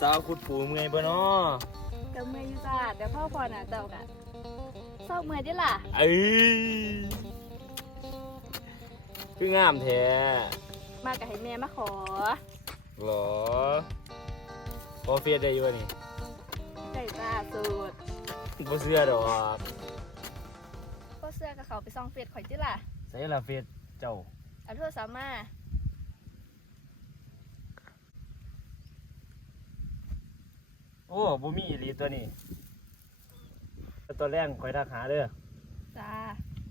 สาวขุดปูเมื่อยบ่เนาะกับเมื่อยอยู่จ้าเดี๋ยวพ่อพอน่ะเจ้ากะเศร้าเมื่อยดิล่ะเอ้ยคืองามแท้มากับให้แม่มาขอหรอพอเฟียดได้อยู่วะนี่ได้จ้าสูตรบ่เชื่อดอกพ่อเสื้อกับเขาไปซองเฟซข่อยดิล่ะใส่ละเฟียดเจ้าเอาโทรศัพท์มา โอ้บ่มีอีหลีตัวนี้แต่ตัวแรกข่อยทักหาเด้อจ้า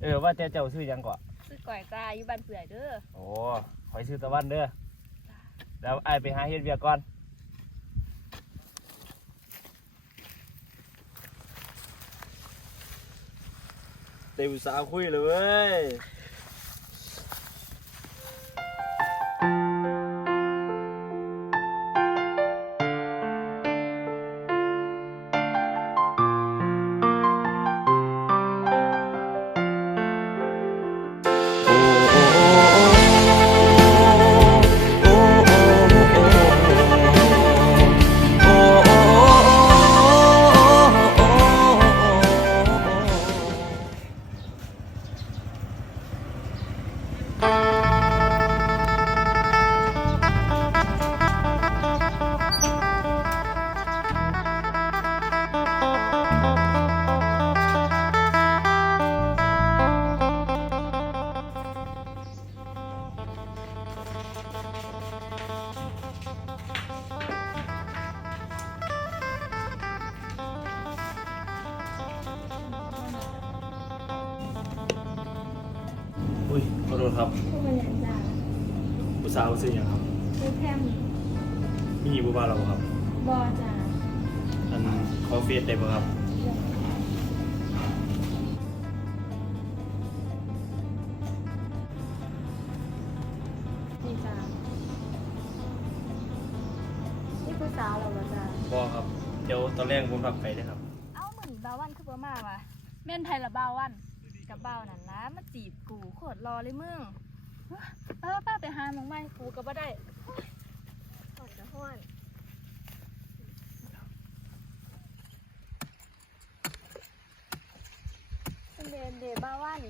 เออว่าแต่เจ้าชื่อหยังก่อซื้อก่อยจ้าอยู่บ้านเปื่อยเด้อโอ้ข่อยชื่อตะวันเด้อแล้วอ้ายไปหาเฮ็ดเวียกก่อนเต็มสาวคุยเลยเว้ยอุ้ย สาวเราบ่จ้าบ่ครับ เดี๋ยวตอนแรกผมพักไปเด้อครับ เอ้าเหมือนบาวันคือบ่มาวะแม่นไทยละบาวันกับบ่าวนั่นนะมาจีบกูโคตรรอเลยมึงเออป้าไปหาหมองไม้กูก็บ่ได้ฮ้อนจะฮ้อนเป็นเดนเดบาวัน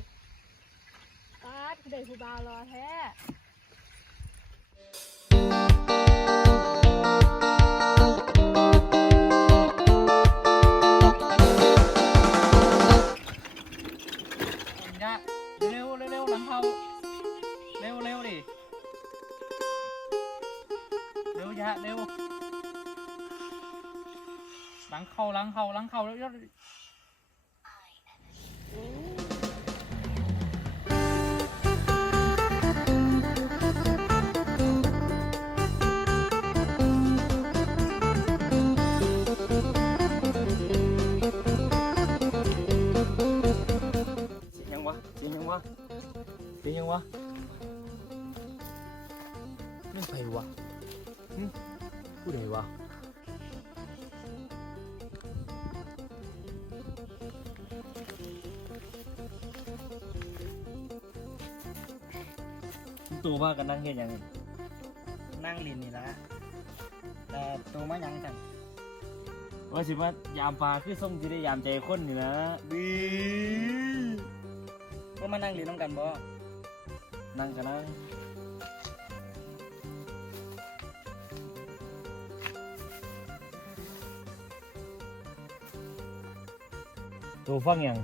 ป้าดคือได้ผู้บ่าวรอแท้ วะไม่ใครวะหึผู้ใดวะตัวว่ากันนั่งเฮ็ดหยังนี่นั่งลินนี่ละแต่ตัวมายังจังว่าสิว่ายามปลาคือส่งที่ได้ยามใจคนนี่นะดีก็มานั่งลินน้ำกันบ่ นั่งกันนั่งตัวฟังหยัง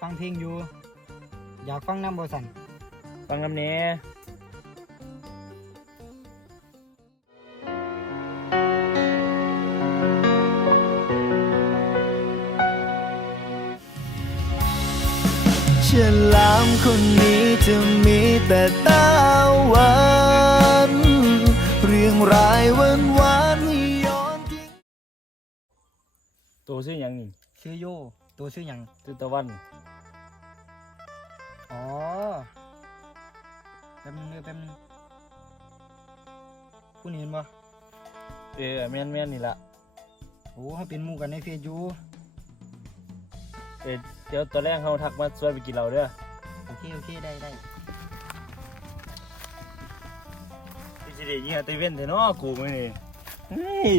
ฟังเพลงอยู่ อยากฟังน้ำบ่สันฟังน้ำเนี้ยฉลามคนนี้จะ ชื่อหยังนี่ชื่อโยตัวชื่อหยังชื่อตะวันอ๋อแป๊บนึงเด้อแป๊บนึงคุณเห็นบ่เออแม่นแม่นนี่ละโอ้เขาเป็นหมู่กันในเฟซอยู่เออเดี๋ยวตอนแรกเขาทักมาชวนไปกินเราเด้อโอเคโอเคได้ได้พี่สิเดียิงอาตีเว้นเถอะเนาะกูมื้อนี้เฮ้ย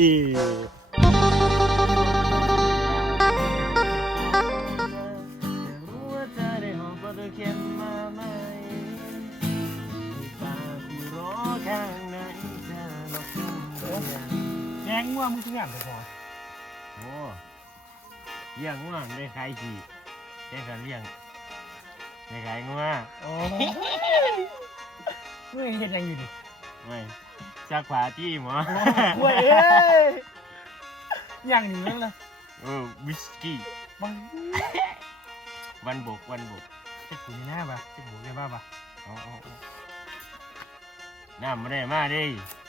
งงว่ามึงทุกอย่างเลยพอโอ้เลี้ยงง่วงได้ขายขี่แค่การเลี้ยงได้ขายง่วงโอ้มึงเห็นยังอยู่ดิไม่จากขวาที่หมอเว้ยเอ้ยอย่างนี้นั่นเลยเออวิสกี้บังวันบกวันบกเจ็บกูนี่หน้าปะเจ็บกูได้บ้าปะเอาเอาเอาน้ำไม่ได้มาดิ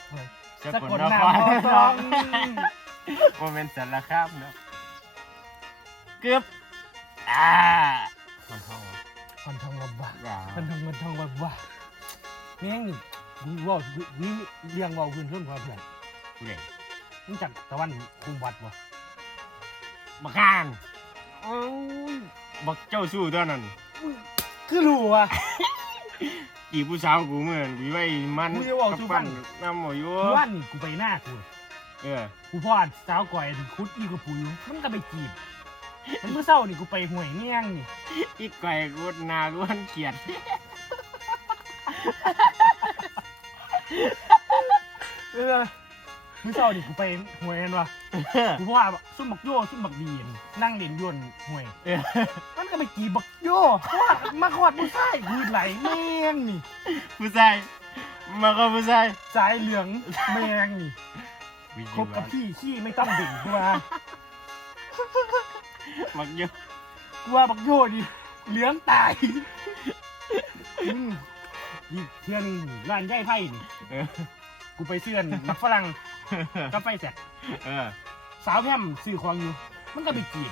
เฮ้ย สะสะกดกดนคน้ำรพอโมเมนต์สารคามเนาะเกือบอ่าคนท้องวะคนทองวับวะอย่าคนทองคนทองวับวะนี่ยังนี่นี่ว่านี่เลี้ยงว่าพื้นเพื่อนพอเพื่อนผู้ใดมึงจักตะวันคุมวัดวะบักกานโอ้ยบักเจ้าสู้ตัวนั้นคือรู้วะ อีผู้สาวกูเหมือนวิไว้มันกูจะบอกสู้ฟัปั้งน้ำหมออยู่ว่านี่กูไปหน้ากู เออกูพ่อสาวก่อยคุดอีกูปูอยู่มันก็ไปจีบ มันเมื่อเช้านี่กูไปห่วยเมี่ยงนี่อีกไก่กูนากูมันเขียดเออเมื่อเช้านี่กูไปห่วยกันวะกูพ่อซุ่มบักโย่ซุ่มบักดีนนั่งเล่นยนต์ห่วยเออมันก็ไปจีบบักโย่เพราะว่ามาขอดผู้ชายคือไหลแมงนี่ผู้ชายมาก็ผู้ชายสายเหลืองแมงนี่วิคบกับพี่ขี้ไม่ต้องดิ่งกูว่ามักเยอะกูว่าบักโย่ดิเหลืองตายอืมนี่เพื่อนร้านย่ายไพ่นี่เออกูไปเสื่อนนักฝรั่ง กับไฟแสกเออสาวแพร่มซื้อของอยู่ มันก็ไปจีบ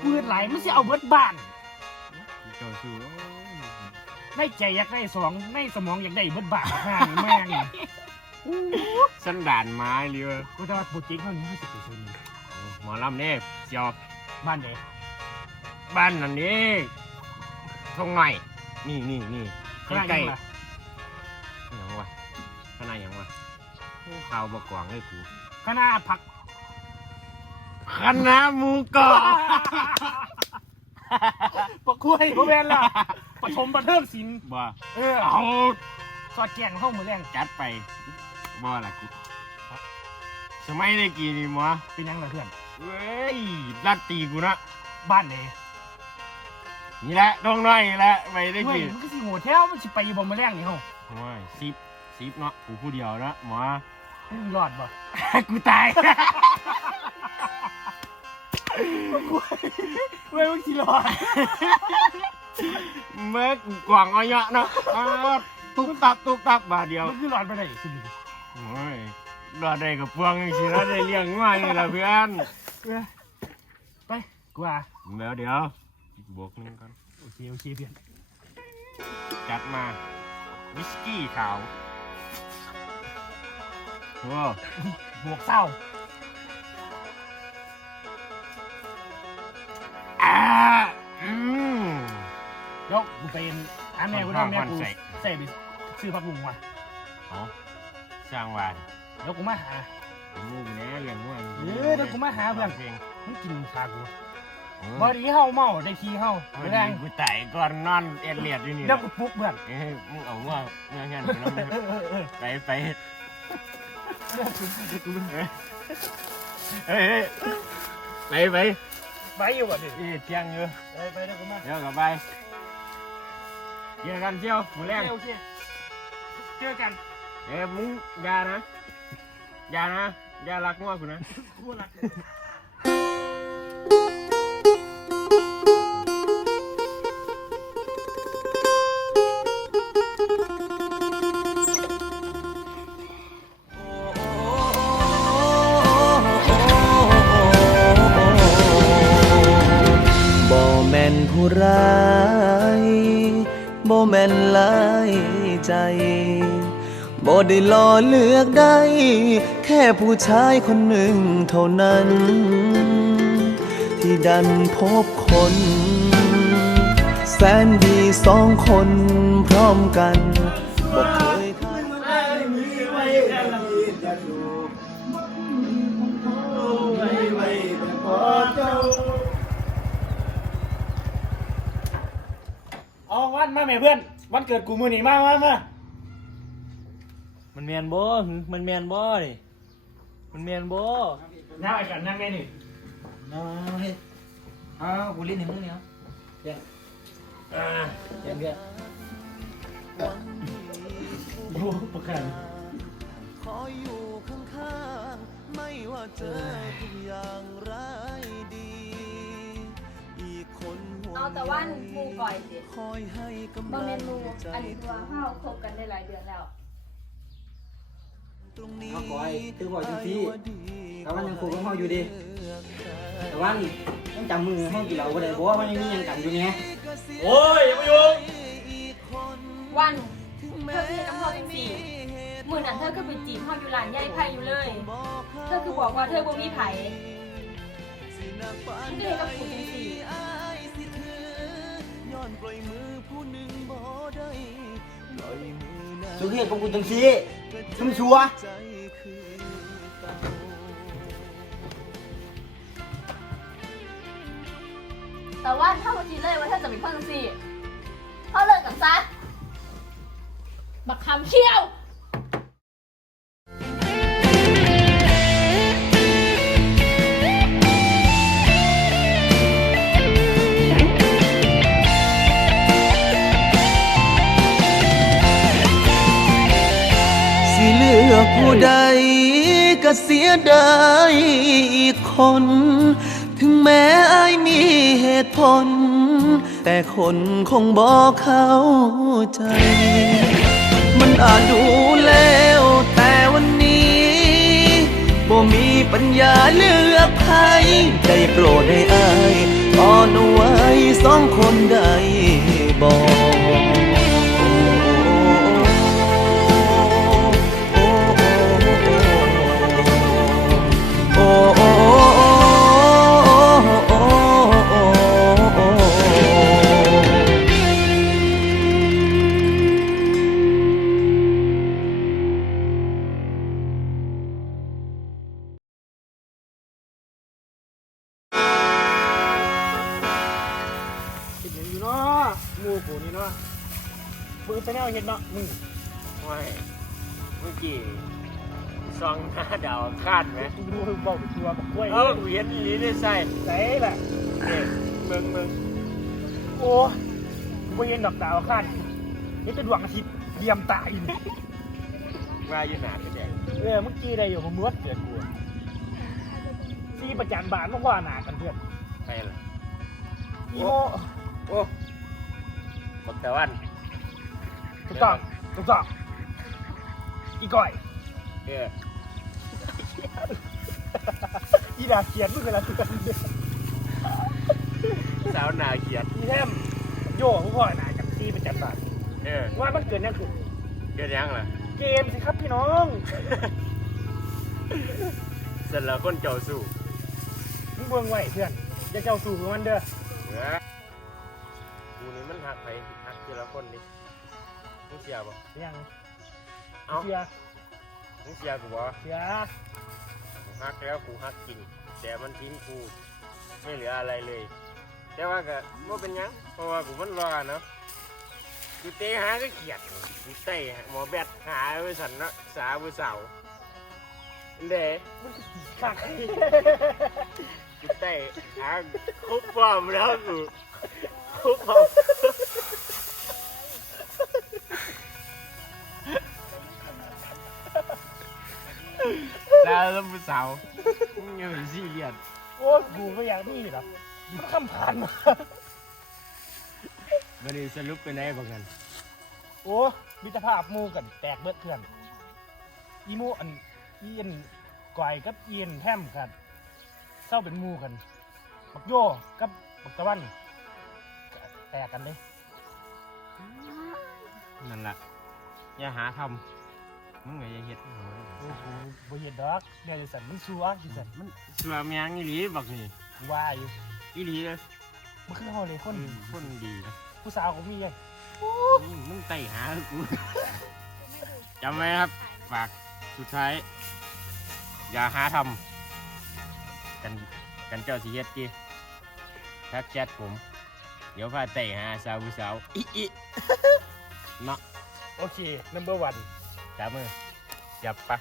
กูเห็นไหลายมันสิเอาเบิดบ้านเจ้าสู้ในใจอยากได้สองในสมองอยากได้เบิดบ้านห่างแม่งสันดานไม้เรือกูจะว่าโปรเจกต์เท่านี้ห้าสิบเปอร์เซ็นต์หมอลำเนี่ยเจียวบ้านไหนบ้านนั่นนี่ทงหน่อยนี่นี่นี่ขนาดใกล้ยังล่ะๆ โอ้ข่าวบกกวางเลยกูคณะผักคณะหมูกรอบปะคุยพวกแม่นล่ะปฐมประเทิงศิลป์บ่เออเอาสอดแกงเข้ามือแรงจัดไปบ่ล่ะกูสมัยได้กี่นี่หมอเป็นยังไงเพื่อนเว้ยรัดตีกูนะบ้านไหนนี่แหละน้องน้อยนี่แหละไปได้เฮ้ยกี่มันก็สิโหดแท้วมันสิไปอยู่บ่มือแรงนี่เฮาโอ้ยซิปซิปเนาะกูผู้เดียวเนาะหมอมึง รอดบ่ กูตายเว้ยมึงสิรอดเมื่อกกวางอ้อยะเนาะอ้าวตุ๊บตับตุ๊บตับบาทเดียวมึงคือรอดไปได้สิดิโอ้ยรอดได้กับพวงสินะได้เลี้ยงง่ายนี่แหละเพื่อนเออไปกูว่าเดี๋ยวเดี๋ยวอีกบวกหนึงก่อน โอเคโอเคเพื่อน จัดมา วิสกี้ขาวโอ้ บวกเศร้าอ่าอืมเดี๋ยวกูไปหาแม่กูนะแม่กูใส่ใส่ไปซื้อผักบุ้งว่ะเอาสร้างวานเดี๋ยวกูมาหางูแน่เลี้ยงง่ายเออเดี๋ยวกูมาหาเพื่อนเพลงมึงกินขากูเออบ่ดีเฮาเมาได้ทีเฮาพอไม่ดีได้กูตายก่อนนอนเอ็ดเลียดอยู่นี่เดี๋ยวกูปลุกเพื่อนเอ้ยมึงเอาว่าเมื่องั้นไปน้ำเออเออเออไปไป เดี๋ยวกูกูเฮ้ยเฮ้ยไปไปไปอยู่อะดิเอ้ยเที่ยงอยู่ไปไปเดี๋ยวกูมาเดี๋ยวกลับไปเจอกันเที่ยวหมูแรงโอเคเจอกันเอ้ยมึงอยานะอยานะอยารักงัวกูนะกูรัก แม่นหลายใจบ่ได้รอเลือกได้ แค่ผู้ชายคนหนึ่งเท่านั้น ที่ดันพบคน แสนดีสองคนพร้อมกันาวันมาแม่เพื่อน วันเกิดกูมือนี่มามามามันแมนบ่หึมันแมนบ่นี่มันแมนบ่น้าไอ้กันนั่งไงนี่เอาเฮ้ยเอากูเล่นให้มึงเนี่ยเดี๋ยวอ่าเดี๋ยวเดี๋ยวโอ้ประกันคอยอยู่ข้างๆไม่ว่าเจอทุกอย่างร้ายดีอีกคนห่วง เอาแต่ว่าหมูก่อยสิคอยให้กำบางลัเมงนูใจอันนี้ตัวเฮาคบกันได้หลายเดือนแล้ว ตรงนี้เอาก่อยตื้อบ่อยจังซี่แต่แต่ว่ายังคบกับเฮาอยู่ดิแต่ว่านี่ต้องจำมือห้องกี่เราบ่ได้เพราะว่ามันยังมีหยังกันอยู่ไงโอ้ยยังไม่อยู่วันเธอพี่น้ำพ่อเป็นสี่มือนั้นเธอก็ไปจีบพ่ออยู่ร้านยายไผ่อยู่เลย เธอคือบอกว่าเธอบ่มีไผ่ฉันก็เลยกับกูเป็นสี่ ย้อนปล่อยมือผู้หนึ่งบ่ได้ปล่อยมือนั้นสุเทพกับกูจังซี่ซุ่มชัวใจคือเก่าแต่ว่าถ้าวันทีเลยว่าเธอจะเป็นพ่อจังสี่พ่อเลิกกันซะบักคำเขี้ยว ก็เสียดายอีกคน ถึงแม้อายมีเหตุผล แต่คนคงบอกเข้าใจ มันอาจดูแล้วแต่วันนี้บ่มีปัญญาเลือกใครได้โปรดให้อายอ่อนไว้สองคนได้บอก มูกูนี่เนาะมือไปแนวเห็นเนาะมึงไม่เมื่อกี้ซองหน้าดาวคาดไหมดูดูบอกตัวบอกกล้วยเออกูเห็นอีนี่ได้ใส่ใส่แหละเนี่ยเมืองเมืองโอ้กูไม่เห็นดอกดาวขั้นนี่จะดวงอาทิตย์เยี่ยมตาอินว่าอยู่หนาก็แดงเออเมื่อกี้ได้อยู่ผมมวดเกิดกูซีประจันบานต้องว่าหนากันเพื่อนไปล่ะอีโมโอ้บัก ตะวันถูกต้องถูกต้องอีก้อยเอออีดาเขียนมึงเวลาเตือนสาวหนาเขียดอีแทมโยกพวกพ่อหนาจากซีประจันบานเออว่ามันเกิดเนี่ยคือเกิดยังล่ะเกมสิครับพี่น้องเสร็จแล้วคนเจ้าสู้มึงเบิ่งไว้เพื่อนอย่าเจ้าสู่ของมันเด้อเออกูนี่มันหักไปหัก ทีละคนดิมึงเสียบ่ยังเอ้าเสียมึงเสียกูบ่เสียกูหักแล้วกูหักจริงแต่มันทิ้งกูไม่เหลืออะไรเลย แต่ว่าก็ไม่เป็นหยังเพราะว่ากูมันรอเนาะกูเตะหาก็เกลียดกูเตะหมอแบตหาไว้สันเนาะสาบุเสาเด้คักกูเตะหาคุกปอมแล้วกูคุกปอม แล้วบุเสามึงยังไม่ซีเรียสโอ้ยกูไม่อยากนี่หรอกมันคำผ่านมา วันนี้สรุปเป็นไงบ้างกันโอ้มิตรภาพหมูกันแตกเบิดเพื่อนอีโมอันอีเอ็นก่อยกับเอียนแทมกันเศร้าเป็นหมูกันบักโยกับบักตะวันก็แตกกันเลย นั่นแหละอย่าหาทำ มึงไงอย่าเฮ็ดให้เขาเลยโอ้โหบ่เห็นดอกเดี๋ยวจะสั่นมันซัวจิสั่นมันสวามยังอีหลีบักนี่ว่าอยู่อีหลีเลยมันคือเฮาเลยคนคนดีนะผู้สาวของมีไงนี่มึงไต่หากูจำไว้ครับฝากสุดท้าย อย่าหาทำกันกันเจ้าสิเฮ็ดจีทักแชทผม เดี๋ยวพาเตะหาสาวผู้สาวอิอิเนาะโอเค number one จับมือจับปะ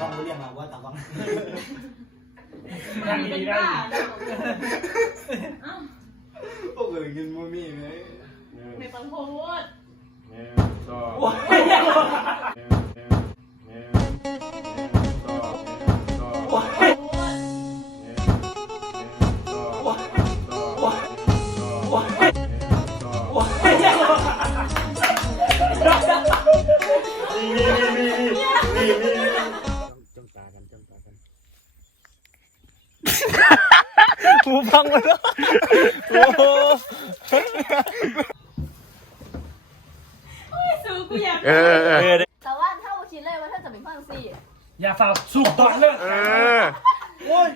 ต้องรู้เรื่องเราว่าตาบ้องนั่งดีๆได้ หูพังหมดแล้วโอ้โหสูกูอยากเออเออแต่ว่าถ้าว่าคิดเลยว่าถ้าจะเป็นฝรั่งเศสอย่าฝากสูบตอนเลยเออโอ้ย